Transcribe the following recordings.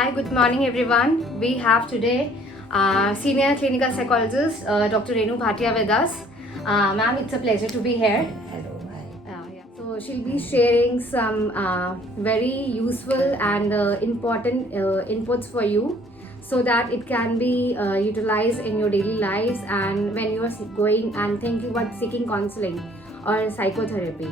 Hi, good morning everyone. We have today senior clinical psychologist Dr. Renu Bhatia with us. Ma'am, it's a pleasure to be here. Hello, hi. Yeah. So she'll be sharing some very useful and important inputs for you so that it can be utilized in your daily lives and when you are going and thinking about seeking counseling or psychotherapy.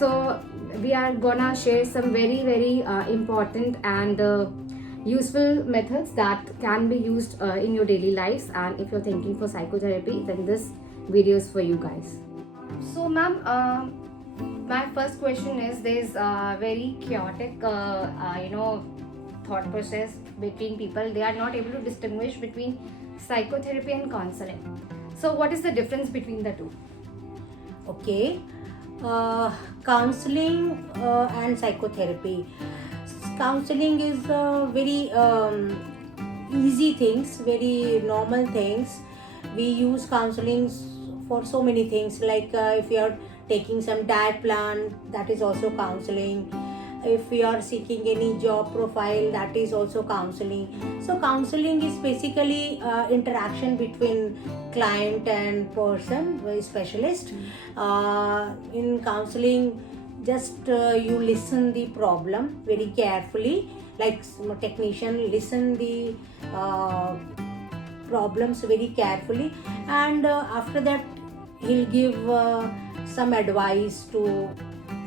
So we are gonna share some very important and useful methods that can be used in your daily lives, and if you're thinking for psychotherapy then this video is for you guys. So ma'am, my first question is, there's a very chaotic thought process between people. They are not able to distinguish between psychotherapy and counseling. So what is the difference between the two? Okay. Counseling and psychotherapy. Counseling is very easy things, very normal things. We use counseling for so many things, like if you are taking some diet plan, that is also counseling. If we are seeking any job profile, that is also counseling. So counseling is basically interaction between client and person, specialist. In counseling, just you listen the problem very carefully, like technician listen the problems very carefully, and after that he'll give some advice to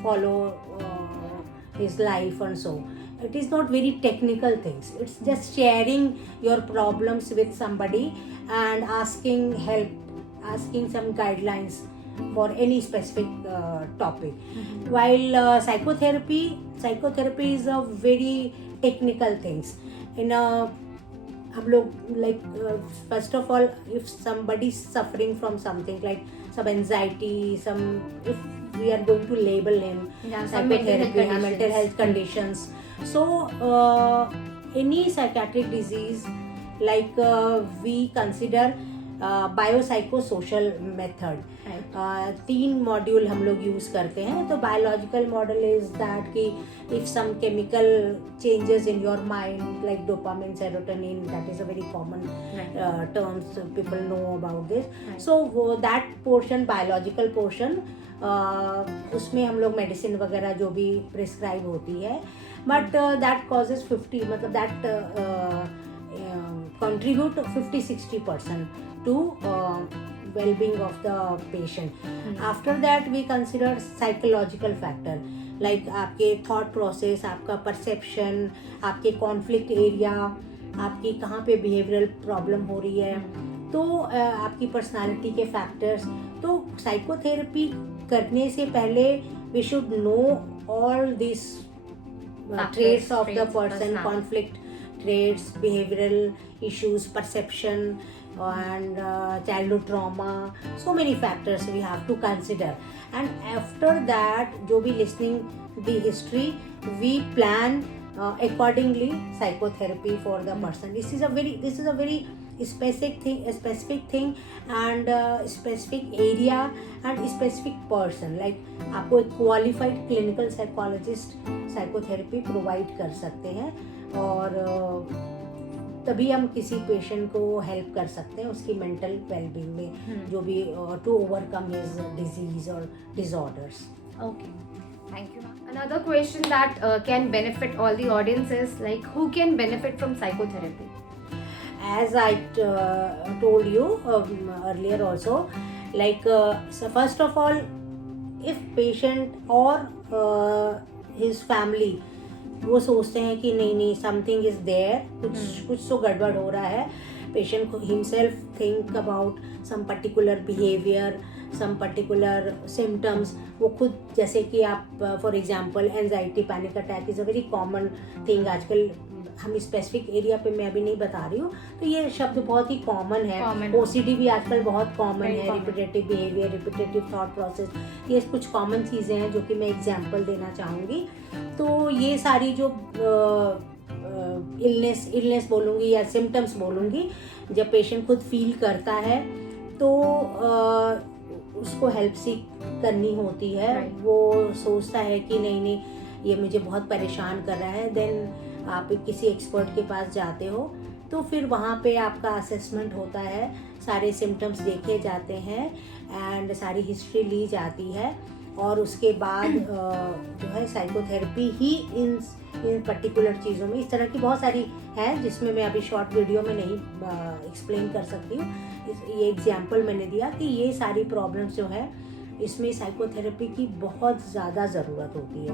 follow his life and so. It is not very technical things, it's just sharing your problems with somebody and asking help, asking some guidelines for any specific topic. While psychotherapy is a very technical things. In a हम लोग like first of all, if somebody is suffering from something like some anxiety, some, if we are going to label him psychotherapy, mental health conditions. So any psychiatric disease, like we consider biopsychosocial method. 3 module हम लोग use करते हैं. तो biological model is that कि if some chemical changes in your mind like dopamine, serotonin, that is a very common terms, people know about this. So that portion, biological portion, उसमें हम लोग medicine वगैरह जो भी प्रिस्क्राइब होती है, but that causes 50, मतलब that contribute 50-60% to well-being of the patient. After that we consider psychological factor, like आपके thought process, आपका perception, आपके conflict area, आपकी कहाँ पे behavioral problem हो रही है, तो आपकी personality के factors. तो psychotherapy करने से पहले we should know all these traits of the person, conflict traits, behavioral issues, perception, and childhood trauma. So many factors we have to consider, and after that जो भी listening the history, we plan accordingly psychotherapy for the person. This is a very specific thing and specific area and specific person. Like आपको एक qualified clinical psychologist psychotherapy provide कर सकते हैं, और तभी हम किसी पेशेंट को हेल्प कर सकते हैं उसकी मेंटल वेलबींग में, जो भी टू ओवरकम हिज डिजीज और disorders. Okay, thank you. Another question that can benefit all the audience is, like, who can benefit from psychotherapy? As I told you earlier also, like so first of all, if patient or his family वो सोचते हैं कि नहीं something is there, कुछ तो गड़बड़ हो रहा है, पेशेंट को himself think about some particular behaviour, some particular symptoms, वो खुद, जैसे कि आप for example anxiety, panic attack is a very common thing. आजकल हम स्पेसिफिक एरिया पे मैं अभी नहीं बता रही हूँ, तो ये शब्द बहुत ही कॉमन है. ओसीडी भी आजकल बहुत कॉमन है, repetitive behaviour, repetitive thought process, ये कुछ कॉमन चीज़ें हैं जो कि मैं एग्जांपल देना चाहूँगी. तो ये सारी जो इलनेस बोलूँगी या सिम्टम्स बोलूँगी, जब पेशेंट खुद फील करता है तो उसको हेल्प सीख करनी होती है. वो सोचता है कि नहीं ये मुझे बहुत परेशान कर रहा है, देन आप किसी एक्सपर्ट के पास जाते हो तो फिर वहाँ पे आपका असेसमेंट होता है, सारे सिम्टम्स देखे जाते हैं एंड सारी हिस्ट्री ली जाती है और उसके बाद जो है साइकोथेरेपी ही इन पर्टिकुलर चीज़ों में, इस तरह की बहुत सारी है जिसमें मैं अभी शॉर्ट वीडियो में नहीं एक्सप्लेन कर सकती हूँ। ये एग्जाम्पल मैंने दिया कि ये सारी प्रॉब्लम्स जो है इसमें साइकोथेरेपी की बहुत ज़्यादा ज़रूरत होती है।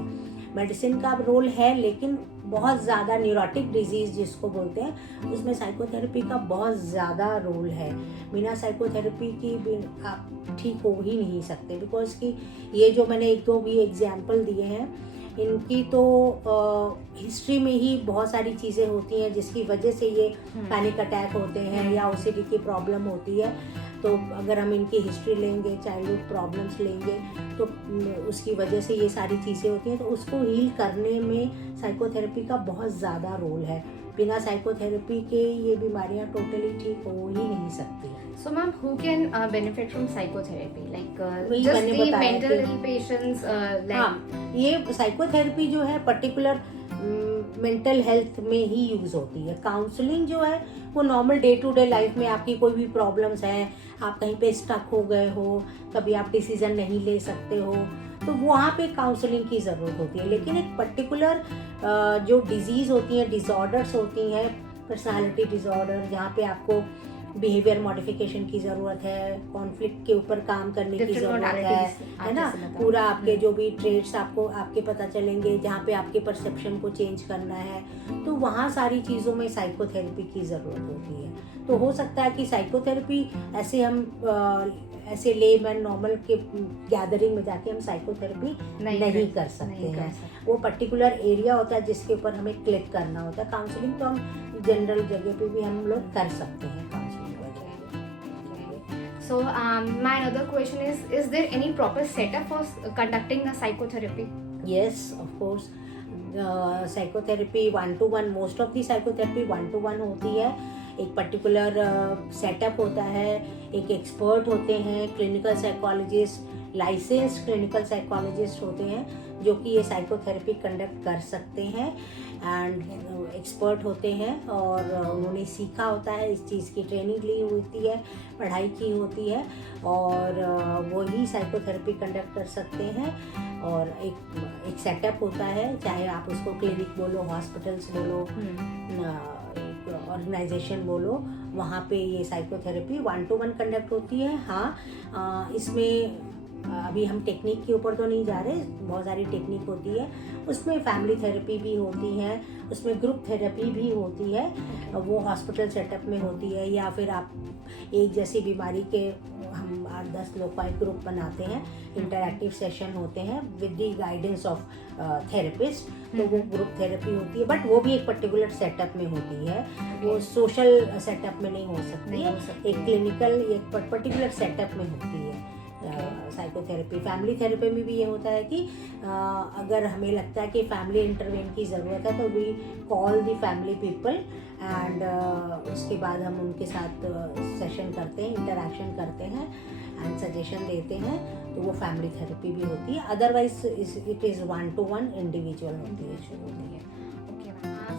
मेडिसिन का रोल है लेकिन बहुत ज़्यादा न्यूरोटिक डिजीज़ जिसको बोलते हैं उसमें साइकोथेरेपी का बहुत ज़्यादा रोल है। बिना साइकोथेरेपी की भी आप ठीक हो ही नहीं सकते, बिकॉज कि ये जो मैंने एक दो भी एग्जाम्पल दिए हैं इनकी तो हिस्ट्री में ही बहुत सारी चीज़ें होती हैं जिसकी वजह से ये पैनिक अटैक होते हैं या ओसीडी की प्रॉब्लम होती है। तो अगर हम इनकी हिस्ट्री लेंगे, चाइल्डहुड प्रॉब्लम्स लेंगे तो उसकी वजह से ये सारी चीज़ें होती हैं, तो उसको हील करने में साइकोथेरेपी का बहुत ज़्यादा रोल है। बिना साइकोथेरेपी के ये बीमारियां टोटली ठीक हो ही नहीं सकती। So ma'am, who can benefit from psychotherapy? Like वही just मैंने the बताया mental कि- ill patients, like हाँ, ये साइकोथेरेपी जो है पर्टिकुलर मेंटल हेल्थ में ही यूज़ होती है। काउंसलिंग जो है वो normal day to day life में आपकी कोई भी प्रॉब्लम्स हैं, आप कहीं पे स्टक हो गए हो, कभी आप डिसीजन नहीं ले सकते हो, तो वहाँ पे काउंसलिंग की ज़रूरत होती है। लेकिन एक पर्टिकुलर जो डिजीज़ होती हैं, डिसऑर्डर्स होती हैं, पर्सनालिटी डिसऑर्डर, जहाँ पे आपको बिहेवियर मॉडिफिकेशन की ज़रूरत है, कॉन्फ्लिक्ट के ऊपर काम करने की different ज़रूरत modalities, है ना। आप जैसे बता पूरा रहे हैं। आपके जो भी ट्रेड्स आपको आपके पता चलेंगे, जहाँ पे आपके परसेप्शन को चेंज करना है, तो वहाँ सारी चीज़ों में साइकोथेरेपी की ज़रूरत होती है। तो हो सकता है कि साइकोथेरेपी ऐसे हम ऐसे लेमैन नॉर्मल के गैदरिंग में जाके हम साइकोथेरेपी नहीं कर सकते हैं। वो पर्टिकुलर एरिया होता है जिसके ऊपर हमें क्लिक करना होता है। काउंसलिंग तो हम जनरल जगह पे भी हम लोग कर सकते हैं counselling. So my another question is there any proper setup for conducting the psychotherapy? Yes, of course. Psychotherapy 1-to-1, most of the psychotherapy 1-to-1 होती है। एक पर्टिकुलर सेटअप होता है, एक एक्सपर्ट होते हैं, clinical psychologist, licensed clinical psychologist होते हैं जो कि ये साइकोथेरेपी कंडक्ट कर सकते हैं एंड एक्सपर्ट होते हैं और उन्होंने सीखा होता है, इस चीज़ की ट्रेनिंग ली होती है, पढ़ाई की होती है और वो ही साइकोथेरेपी कंडक्ट कर सकते हैं। और एक सेटअप होता है, चाहे आप उसको क्लिनिक बोलो, हॉस्पिटल्स बोलो, एक ऑर्गेनाइजेशन बोलो, वहाँ पे ये साइकोथेरेपी 1-to-1 कंडक्ट होती है। हाँ, इसमें अभी हम टेक्निक के ऊपर तो नहीं जा रहे, बहुत सारी टेक्निक होती है, उसमें फैमिली थेरेपी भी होती है, उसमें ग्रुप थेरेपी भी होती है, वो हॉस्पिटल सेटअप में होती है, या फिर आप एक जैसी बीमारी के हम 8-10 लोग का एक ग्रुप बनाते हैं, इंटरैक्टिव सेशन होते हैं with the guidance of therapist, तो वो ग्रुप थेरेपी होती है, बट वो भी एक पर्टिकुलर सेटअप में होती है, वो सोशल सेटअप में नहीं हो सकती है, एक क्लिनिकल एक पर्टिकुलर सेटअप में होती है साइकोथेरेपी। फैमिली थेरेपी में भी ये होता है कि अगर हमें लगता है कि फैमिली इंटरवेन की ज़रूरत है तो we call the family people and उसके बाद हम उनके साथ सेशन करते हैं, इंटरेक्शन करते हैं एंड सजेशन देते हैं, तो वो फैमिली थेरेपी भी होती है। Otherwise it is 1-to-1 individual होती है।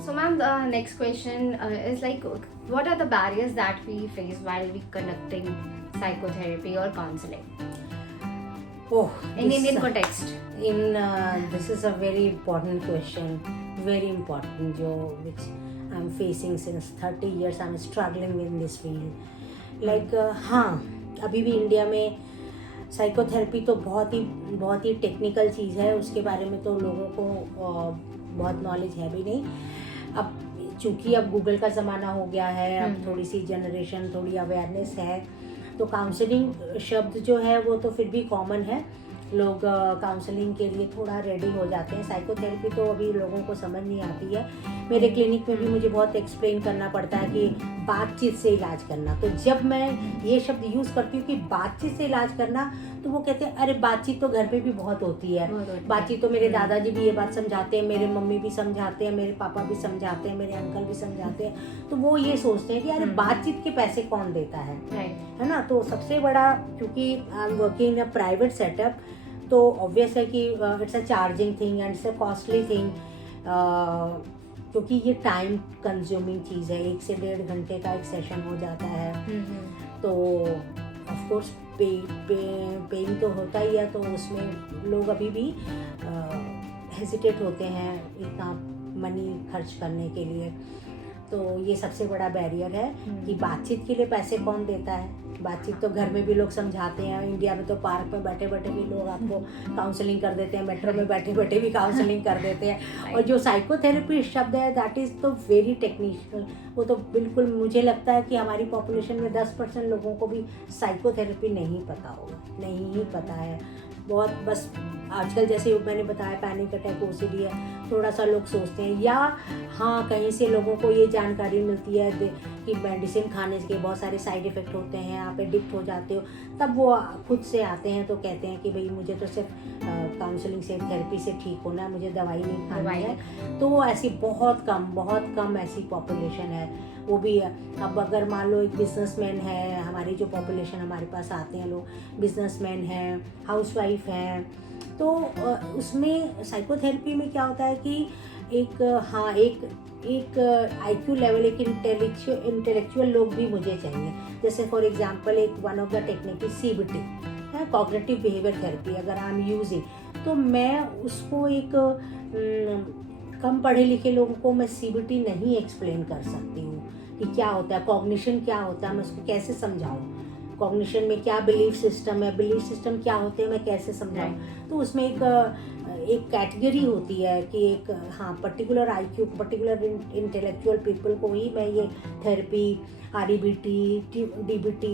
So ma'am, the next question is like, what are the barriers that we face while we conducting psychotherapy or counseling in Indian context? This is a very important question, very important, which I'm facing since 30 years. I'm struggling in this field. Like हाँ, अभी भी India में psychotherapy तो बहुत ही technical चीज़ है, उसके बारे में तो लोगों को बहुत नॉलेज है भी नहीं। अब चूँकि अब गूगल का ज़माना हो गया है, अब थोड़ी सी जनरेशन, थोड़ी अवेयरनेस है, तो काउंसलिंग शब्द जो है वो तो फिर भी कॉमन है, लोग काउंसलिंग के लिए थोड़ा रेडी हो जाते हैं। साइकोथेरेपी तो अभी लोगों को समझ नहीं आती है। मेरे क्लिनिक में भी मुझे बहुत एक्सप्लेन करना पड़ता है कि बातचीत से इलाज करना, तो जब मैं ये शब्द यूज़ करती हूँ कि बातचीत से इलाज करना, तो वो कहते हैं अरे बातचीत तो घर पे भी बहुत होती है, बातचीत तो मेरे दादाजी भी ये बात समझाते हैं, मेरे मम्मी भी समझाते हैं, मेरे पापा भी समझाते हैं, मेरे अंकल भी समझाते हैं, तो वो ये सोचते हैं कि अरे बातचीत के पैसे कौन देता है ना। तो सबसे बड़ा, क्योंकि I am working in a private setup, तो ऑब्वियस है कि it's a charging thing and it's a costly thing. क्योंकि ये टाइम कंज्यूमिंग चीज़ है, 1 से 1.5 घंटे का एक सेशन हो जाता है, तो ऑफ कोर्स पेइंग तो होता ही है, तो उसमें लोग अभी भी हेजिटेट होते हैं इतना मनी खर्च करने के लिए। तो ये सबसे बड़ा बैरियर है कि बातचीत के लिए पैसे कौन देता है। बातचीत तो घर में भी लोग समझाते हैं, इंडिया में तो पार्क में बैठे बैठे भी लोग आपको काउंसलिंग कर देते हैं, मेट्रो में बैठे बैठे भी काउंसलिंग कर देते हैं। और जो साइकोथेरेपी शब्द है दैट इज़ तो वेरी टेक्निकल, वो तो बिल्कुल मुझे लगता है कि हमारी पॉपुलेशन में 10% लोगों को भी साइकोथेरेपी नहीं पता होगा, नहीं ही पता है बहुत। बस आजकल जैसे मैंने बताया पैनिक अटैक ओसीडी है, थोड़ा सा लोग सोचते हैं, या हाँ कहीं से लोगों को ये जानकारी मिलती है कि मेडिसिन खाने के बहुत सारे साइड इफ़ेक्ट होते हैं, आप एडिक्ट हो जाते हो, तब वो खुद से आते हैं तो कहते हैं कि भाई मुझे तो सिर्फ काउंसलिंग से थेरेपी से ठीक होना है, मुझे दवाई नहीं खानी है। तो ऐसी बहुत कम ऐसी पॉपुलेशन है। वो भी अब अगर मान लो एक बिजनेसमैन है, हमारी जो पॉपुलेशन हमारे पास आते हैं लोग बिजनेसमैन हैं, हाउसवाइफ हैं, तो उसमें साइकोथेरेपी में क्या होता है कि एक IQ लेवल, एक इंटेलेक्चुअल लोग भी मुझे चाहिए। जैसे फॉर एग्जांपल एक one of the technique is CBT है, कॉग्निटिव बिहेवियर थेरेपी। अगर आई एम यूजिंग तो मैं उसको एक कम पढ़े लिखे लोगों को मैं CBT नहीं एक्सप्लेन कर सकती हूँ कि क्या होता है, कॉग्निशन क्या होता है, मैं उसको कैसे समझाऊँ, कॉग्निशन में क्या बिलीफ सिस्टम है, बिलीफ सिस्टम क्या होते हैं, मैं कैसे समझाऊँ। तो उसमें एक कैटेगरी होती है कि एक particular IQ, particular intellectual people को ही मैं ये थेरेपी REBT, DBT,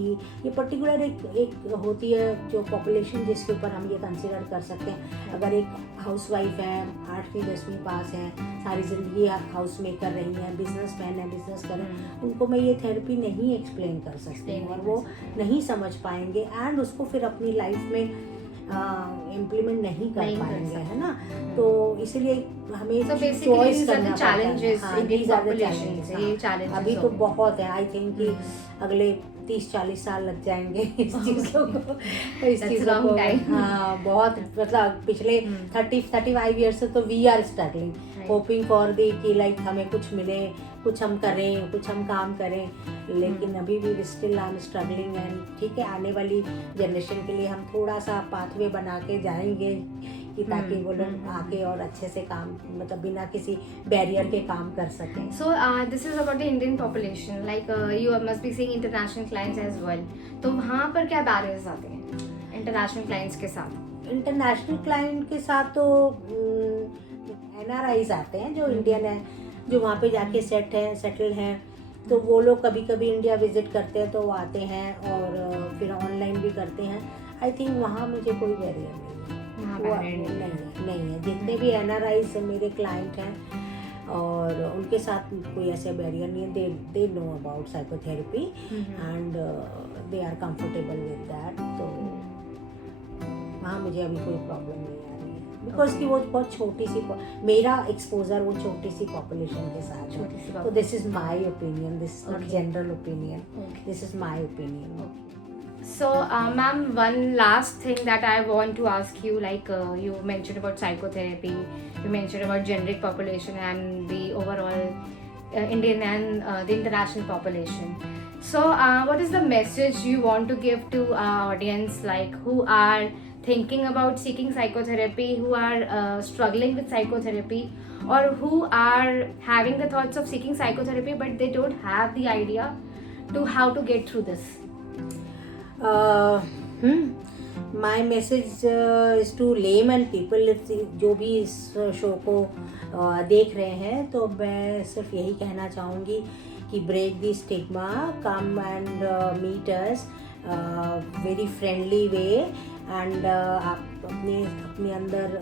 ये पर्टिकुलर एक होती है जो पॉपुलेशन जिसके ऊपर हम ये कंसिडर कर सकते हैं। अगर एक हाउसवाइफ है, 8वीं 10वीं पास है, सारी ज़िंदगी हाउस में कर रही हैं, बिजनेसमैन है, बिजनेस कर रहे हैं, उनको मैं ये थेरेपी नहीं एक्सप्लेन कर सकती हूँ और वो नहीं समझ पाएंगे एंड उसको फिर अपनी लाइफ में इम्प्लीमेंट नहीं कर पाएंगे, है ना। तो इसलिए हमें चॉइस करना पड़ता है। अभी तो बहुत है, आई थिंक कि अगले 30-40 साल लग जाएंगे इस चीज़ों को, इस चीज़ों को। हाँ बहुत, मतलब पिछले 30-35 ईयर्स से तो we are struggling, hoping for the कि लाइक हमें कुछ मिले, कुछ हम करें, कुछ हम काम करें, लेकिन अभी भी still I am struggling. And ठीक है, आने वाली जनरेशन के लिए हम थोड़ा सा पाथवे बना के जाएंगे कि ताकि वो लोग आके और अच्छे से काम, मतलब बिना किसी बैरियर के काम कर सकें। So this is about the Indian population, like you must be seeing international clients as well. तो वहाँ पर क्या barriers आते हैं इंटरनेशनल क्लाइंट्स के साथ? इंटरनेशनल क्लाइंट के साथ तो NRIs आते हैं जो इंडियन है, जो वहाँ पे जाके सेटल हैं, तो वो लोग कभी कभी इंडिया विजिट करते हैं तो वो आते हैं और फिर ऑनलाइन भी करते हैं। आई थिंक वहाँ मुझे कोई बैरियर नहीं है। जितने भी NRIs मेरे क्लाइंट हैं और उनके साथ कोई ऐसे बैरियर नहीं है। They know about psychotherapy and they are comfortable with that. तो वहाँ मुझे अभी कोई प्रॉब्लम नहीं आ रही है, बिकॉज कि वो बहुत छोटी सी, मेरा एक्सपोजर वो छोटी सी पॉपुलेशन के साथ है। तो this is my opinion, this is not general opinion, this is my opinion. So, ma'am, one last thing that I want to ask you, like you mentioned about psychotherapy, you mentioned about generic population and the overall Indian and the international population. So, what is the message you want to give to our audience, like who are thinking about seeking psychotherapy, who are struggling with psychotherapy, or who are having the thoughts of seeking psychotherapy but they don't have the idea to how to get through this? My message is to lemon people, जो भी इस show को देख रहे हैं, तो मैं सिर्फ यही कहना चाहूँगी कि break the stigma, come and meet us very friendly way and आप अपने अंदर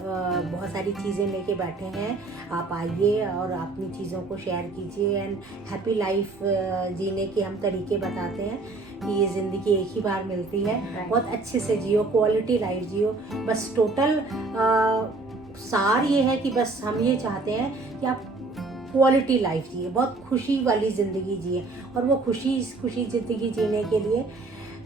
बहुत सारी चीज़ें लेके बैठे हैं, आप आइए और अपनी चीज़ों को शेयर कीजिए एंड हैप्पी लाइफ जीने के हम तरीके बताते हैं कि ये ज़िंदगी एक ही बार मिलती है, बहुत अच्छे से जियो, क्वालिटी लाइफ जियो। बस टोटल सार ये है कि बस हम ये चाहते हैं कि आप क्वालिटी लाइफ जिए, बहुत खुशी वाली ज़िंदगी जिए, और वो खुशी ज़िंदगी जीने के लिए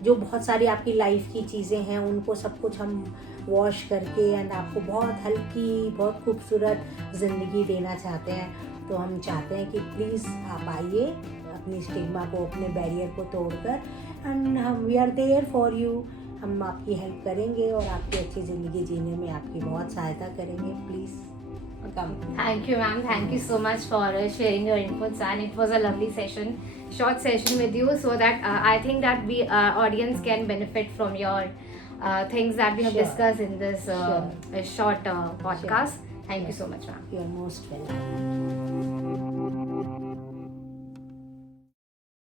जो बहुत सारी आपकी लाइफ की चीज़ें हैं उनको सब कुछ हम वॉश करके एंड आपको बहुत हल्की, बहुत खूबसूरत ज़िंदगी देना चाहते हैं। तो हम चाहते हैं कि प्लीज़ आप आइए अपनी स्टिग्मा को, अपने बैरियर को तोड़कर, एंड हम we are there for you. हम आपकी हेल्प करेंगे और आपकी अच्छी ज़िंदगी जीने में आपकी बहुत सहायता करेंगे। Please come. Thank you, ma'am. Thank you so much for sharing your inputs, and it was a lovely session, short session with you, so that I think that we audience can benefit from your things that we have Sure. discussed in this Sure. short podcast. Thank you so much, ma'am. You are most welcome.